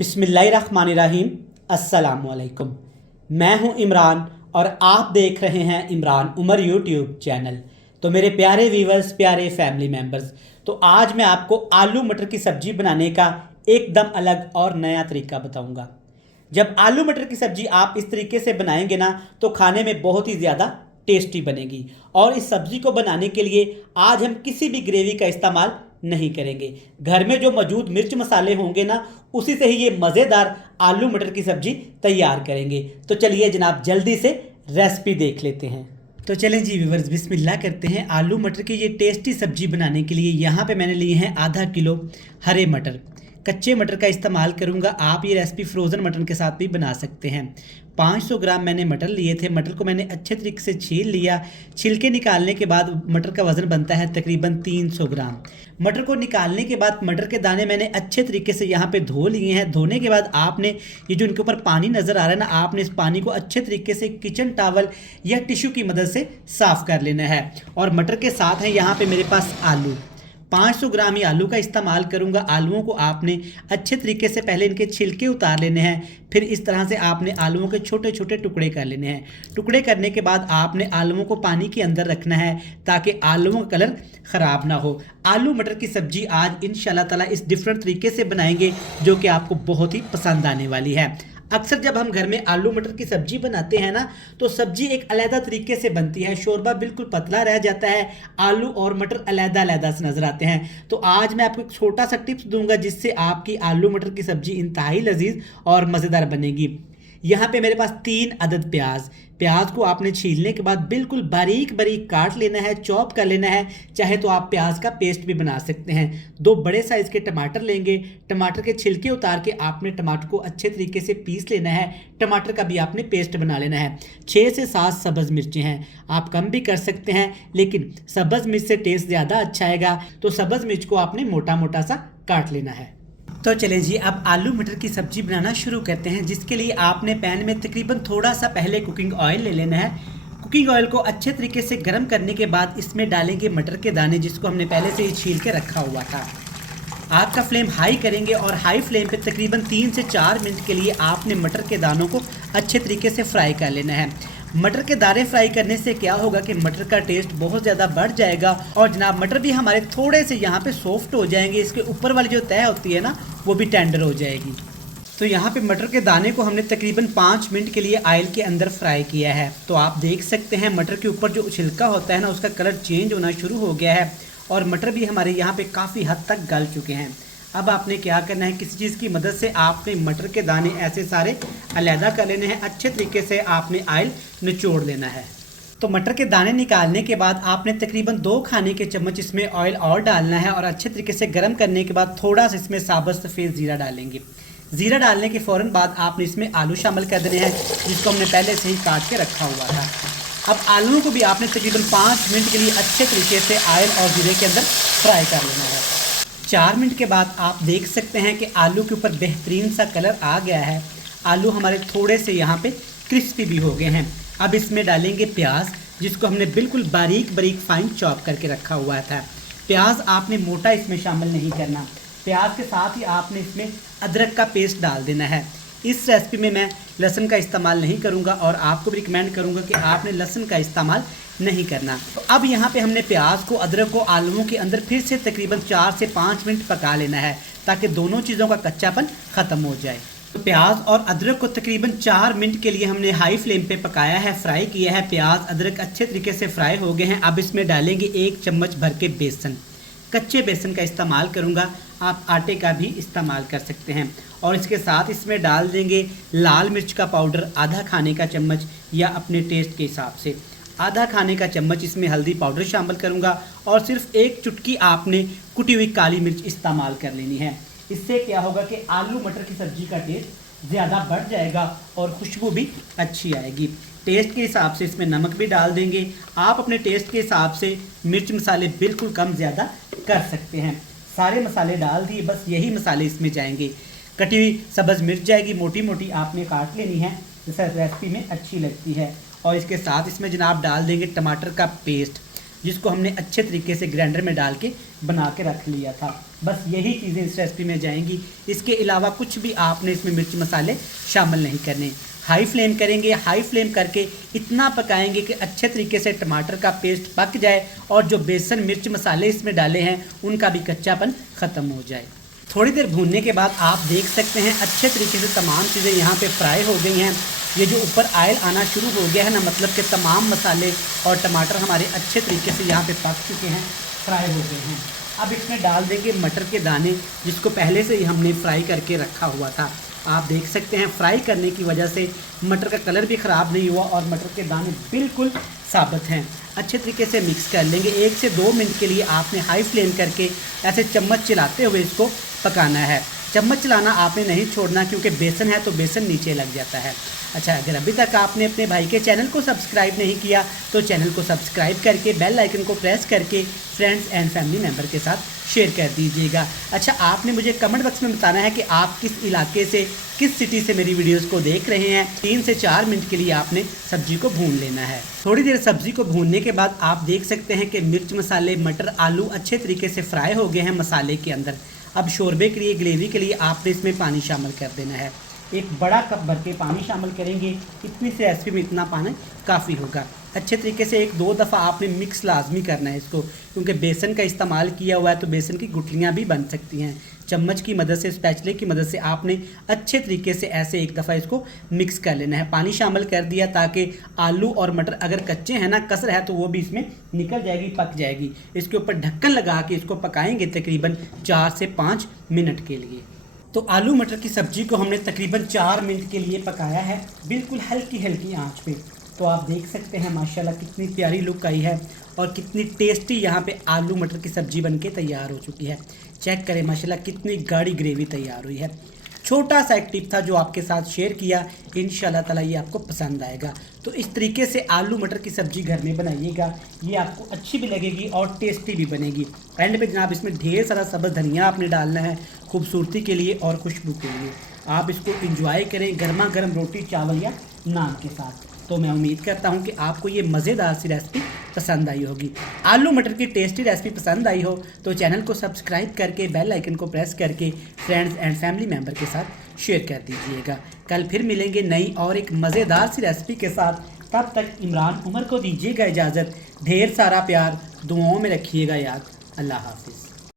बिस्मिल्लाहिर्रहमानिर्रहीम। अस्सलामुअलैकुम। मैं हूं इमरान और आप देख रहे हैं इमरान उमर यूट्यूब चैनल। तो मेरे प्यारे व्यूवर्स, प्यारे फैमिली मेम्बर्स, तो आज मैं आपको आलू मटर की सब्ज़ी बनाने का एकदम अलग और नया तरीका बताऊंगा। जब आलू मटर की सब्ज़ी आप इस तरीके से बनाएंगे ना, तो खाने में बहुत ही ज़्यादा टेस्टी बनेगी। और इस सब्ज़ी को बनाने के लिए आज हम किसी भी ग्रेवी का इस्तेमाल नहीं करेंगे। घर में जो मौजूद मिर्च मसाले होंगे ना, उसी से ही ये मज़ेदार आलू मटर की सब्ज़ी तैयार करेंगे। तो चलिए जनाब, जल्दी से रेसिपी देख लेते हैं। तो चलें जी व्यूवर्स, बिस्मिल्लाह करते हैं। आलू मटर की ये टेस्टी सब्ज़ी बनाने के लिए यहाँ पे मैंने लिए हैं आधा किलो हरे मटर। कच्चे मटर का इस्तेमाल करूँगा। आप ये रेसिपी फ्रोज़न मटर के साथ भी बना सकते हैं। 500 ग्राम मैंने मटर लिए थे। मटर को मैंने अच्छे तरीके से छील लिया। छिलके निकालने के बाद मटर का वज़न बनता है तकरीबन 300 ग्राम। मटर को निकालने के बाद मटर के दाने मैंने अच्छे तरीके से यहाँ पे धो लिए हैं। धोने के बाद आपने ये जो इनके ऊपर पानी नज़र आ रहा है ना, आपने इस पानी को अच्छे तरीके से किचन टॉवल या टिश्यू की मदद से साफ़ कर लेना है। और मटर के साथ है यहाँ पे मेरे पास आलू। 500 ग्राम ही आलू का इस्तेमाल करूंगा। आलूओं को आपने अच्छे तरीके से पहले इनके छिलके उतार लेने हैं। फिर इस तरह से आपने आलूओं के छोटे छोटे टुकड़े कर लेने हैं। टुकड़े करने के बाद आपने आलूओं को पानी के अंदर रखना है ताकि आलूओं का कलर ख़राब ना हो। आलू मटर की सब्ज़ी आज इंशाल्लाह ताला इस डिफरेंट तरीके से बनाएंगे जो कि आपको बहुत ही पसंद आने वाली है। अक्सर जब हम घर में आलू मटर की सब्ज़ी बनाते हैं ना, तो सब्ज़ी एक अलहदा तरीके से बनती है। शोरबा बिल्कुल पतला रह जाता है, आलू और मटर अलहदा अलहदा से नज़र आते हैं। तो आज मैं आपको एक छोटा सा टिप्स दूंगा जिससे आपकी आलू मटर की सब्ज़ी इंतहाई लजीज और मज़ेदार बनेगी। यहाँ पे मेरे पास 3 अदद प्याज को आपने छीलने के बाद बिल्कुल बारीक बारीक काट लेना है, चॉप कर लेना है। चाहे तो आप प्याज का पेस्ट भी बना सकते हैं। 2 बड़े साइज़ के टमाटर लेंगे। टमाटर के छिलके उतार के आपने टमाटर को अच्छे तरीके से पीस लेना है। टमाटर का भी आपने पेस्ट बना लेना है। 6 से 7 सब्ज़ मिर्चें हैं, आप कम भी कर सकते हैं, लेकिन सब्ज़ मिर्च से टेस्ट ज़्यादा अच्छा आएगा। तो सब्ज़ मिर्च को आपने मोटा मोटा सा काट लेना है। तो चलें जी, अब आलू मटर की सब्ज़ी बनाना शुरू करते हैं। जिसके लिए आपने पैन में तकरीबन थोड़ा सा पहले कुकिंग ऑयल ले लेना है। कुकिंग ऑयल को अच्छे तरीके से गर्म करने के बाद इसमें डालेंगे मटर के दाने, जिसको हमने पहले से ही छील के रखा हुआ था। आग का फ्लेम हाई करेंगे और हाई फ्लेम पे तकरीबन 3 से 4 मिनट के लिए आपने मटर के दानों को अच्छे तरीके से फ्राई कर लेना है। मटर के दाने फ्राई करने से क्या होगा कि मटर का टेस्ट बहुत ज़्यादा बढ़ जाएगा और जनाब मटर भी हमारे थोड़े से यहाँ पे सॉफ्ट हो जाएंगे। इसके ऊपर वाली जो तह होती है ना, वो भी टेंडर हो जाएगी। तो यहाँ पे मटर के दाने को हमने तकरीबन 5 मिनट के लिए ऑयल के अंदर फ्राई किया है। तो आप देख सकते हैं मटर के ऊपर जो छिलका होता है ना, उसका कलर चेंज होना शुरू हो गया है और मटर भी हमारे यहाँ पे काफ़ी हद तक गल चुके हैं। अब आपने क्या करना है, किसी चीज़ की मदद से आपने मटर के दाने ऐसे सारे अलहदा कर लेने हैं। अच्छे तरीके से आपने ऑयल निचोड़ लेना है। तो मटर के दाने निकालने के बाद आपने तकरीबन 2 खाने के चम्मच इसमें ऑयल और डालना है और अच्छे तरीके से गर्म करने के बाद थोड़ा सा इसमें साबुत सफ़ेद ज़ीरा डालेंगे। ज़ीरा डालने के फ़ौरन बाद आपने इसमें आलू शामिल कर देने हैं, जिसको हमने पहले से ही काट के रखा हुआ था। अब आलूओं को भी आपने तकरीबन 5 मिनट के लिए अच्छे तरीके से ऑयल और ज़ीरे के अंदर फ्राई कर लेना है। 4 मिनट के बाद आप देख सकते हैं कि आलू के ऊपर बेहतरीन सा कलर आ गया है। आलू हमारे थोड़े से यहाँ पे क्रिस्पी भी हो गए हैं। अब इसमें डालेंगे प्याज, जिसको हमने बिल्कुल बारीक बारीक फाइन चॉप करके रखा हुआ था। प्याज आपने मोटा इसमें शामिल नहीं करना। प्याज के साथ ही आपने इसमें अदरक का पेस्ट डाल देना है। इस रेसिपी में मैं लहसुन का इस्तेमाल नहीं करूंगा और आपको भी रिकमेंड करूंगा कि आपने लहसुन का इस्तेमाल नहीं करना। तो अब यहाँ पे हमने प्याज को, अदरक को आलूओं के अंदर फिर से तकरीबन 4 से 5 मिनट पका लेना है ताकि दोनों चीज़ों का कच्चापन ख़त्म हो जाए। तो प्याज और अदरक को तकरीबन 4 मिनट के लिए हमने हाई फ्लेम पे पकाया है, फ्राई किया है। प्याज अदरक अच्छे तरीके से फ्राई हो गए हैं। अब इसमें डालेंगे 1 चम्मच भर के बेसन। कच्चे बेसन का इस्तेमाल करूँगा, आप आटे का भी इस्तेमाल कर सकते हैं। और इसके साथ इसमें डाल देंगे लाल मिर्च का पाउडर आधा खाने का चम्मच या अपने टेस्ट के हिसाब से। आधा खाने का चम्मच इसमें हल्दी पाउडर शामिल करूँगा और सिर्फ 1 चुटकी आपने कुटी हुई काली मिर्च इस्तेमाल कर लेनी है। इससे क्या होगा कि आलू मटर की सब्ज़ी का टेस्ट ज़्यादा बढ़ जाएगा और खुशबू भी अच्छी आएगी। टेस्ट के हिसाब से इसमें नमक भी डाल देंगे। आप अपने टेस्ट के हिसाब से मिर्च मसाले बिल्कुल कम ज़्यादा कर सकते हैं। सारे मसाले डाल दिए, बस यही मसाले इसमें जाएंगे। कटी हुई सब्ज़ मिर्च जाएगी, मोटी मोटी आपने काट लेनी है, जैसे रेसिपी में अच्छी लगती है। और इसके साथ इसमें जनाब डाल देंगे टमाटर का पेस्ट। जिसको हमने अच्छे तरीके से ग्राइंडर में डाल के बना के रख लिया था। बस यही चीज़ें इस रेसिपी में जाएंगी, इसके अलावा कुछ भी आपने इसमें मिर्च मसाले शामिल नहीं करने। हाई फ्लेम करेंगे, हाई फ्लेम करके इतना पकाएंगे कि अच्छे तरीके से टमाटर का पेस्ट पक जाए और जो बेसन मिर्च मसाले इसमें डाले हैं उनका भी कच्चापन ख़त्म हो जाए। थोड़ी देर भूनने के बाद आप देख सकते हैं अच्छे तरीके से तमाम चीज़ें यहाँ पे फ्राई हो गई हैं। ये जो ऊपर ऑयल आना शुरू हो गया है ना, मतलब कि तमाम मसाले और टमाटर हमारे अच्छे तरीके से यहाँ पे पक चुके हैं, फ्राई हो गए हैं। अब इसमें डाल देंगे मटर के दाने, जिसको पहले से ही हमने फ्राई करके रखा हुआ था। आप देख सकते हैं फ्राई करने की वजह से मटर का कलर भी ख़राब नहीं हुआ और मटर के दाने बिल्कुल साबित हैं। अच्छे तरीके से मिक्स कर लेंगे। 1 से 2 मिनट के लिए आपने हाई फ्लेम करके ऐसे चम्मच चलाते हुए इसको पकाना है। चम्मच चलाना आपने नहीं छोड़ना, क्योंकि बेसन है तो बेसन नीचे लग जाता है। अच्छा, अगर अभी तक आपने अपने भाई के चैनल को सब्सक्राइब नहीं किया तो चैनल को सब्सक्राइब करके बेल आइकन को प्रेस करके फ्रेंड्स एंड फैमिली मेम्बर के साथ शेयर कर दीजिएगा। अच्छा, आपने मुझे कमेंट बॉक्स में बताना है कि आप किस इलाके से, किस सिटी से मेरी वीडियोस को देख रहे हैं। 3 से 4 मिनट के लिए आपने सब्जी को भून लेना है। थोड़ी देर सब्जी को भूनने के बाद आप देख सकते हैं कि मिर्च मसाले, मटर, आलू अच्छे तरीके से फ्राई हो गए हैं मसाले के अंदर। अब शोरबे के लिए, ग्रेवी के लिए आपने इसमें पानी शामिल कर देना है। एक बड़ा कप भर के पानी शामिल करेंगे। इतनी सी रेसिपी में इतना पानी काफ़ी होगा। अच्छे तरीके से 1-2 दफ़ा आपने मिक्स लाजमी करना है इसको, क्योंकि बेसन का इस्तेमाल किया हुआ है तो बेसन की गुठलियाँ भी बन सकती हैं। चम्मच की मदद से, स्पैचुले की मदद से आपने अच्छे तरीके से ऐसे एक दफ़ा इसको मिक्स कर लेना है। पानी शामिल कर दिया ताकि आलू और मटर अगर कच्चे हैं ना, कसर है तो वो भी इसमें निकल जाएगी, पक जाएगी। इसके ऊपर ढक्कन लगा के इसको पकाएंगे तकरीबन 4 से 5 मिनट के लिए। तो आलू मटर की सब्ज़ी को हमने तकरीबन 4 मिनट के लिए पकाया है, बिल्कुल हल्की हल्की आंच पे। तो आप देख सकते हैं माशाल्लाह कितनी प्यारी लुक आई है और कितनी टेस्टी यहाँ पे आलू मटर की सब्ज़ी बनके तैयार हो चुकी है। चेक करें माशाल्लाह कितनी गाढ़ी ग्रेवी तैयार हुई है। छोटा सा एक टिप था जो आपके साथ शेयर किया, इंशाल्लाह ताला ये आपको पसंद आएगा। तो इस तरीके से आलू मटर की सब्ज़ी घर में बनाइएगा, ये आपको अच्छी भी लगेगी और टेस्टी भी बनेगी। एंड पे जनाब इसमें ढेर सारा सब्ज़ धनिया आपने डालना है खूबसूरती के लिए और खुशबू के लिए। आप इसको इंजॉय करें गर्मा गर्म रोटी, चावल या नान के साथ। तो मैं उम्मीद करता हूँ कि आपको ये मज़ेदार सी रेसिपी पसंद आई होगी। आलू मटर की टेस्टी रेसिपी पसंद आई हो तो चैनल को सब्सक्राइब करके बेल आइकन को प्रेस करके फ्रेंड्स एंड फैमिली मेम्बर के साथ शेयर कर दीजिएगा। कल फिर मिलेंगे नई और एक मज़ेदार सी रेसिपी के साथ। तब तक इमरान उमर को दीजिएगा इजाज़त। ढेर सारा प्यार, दुआओं में रखिएगा याद। अल्लाह हाफिज़।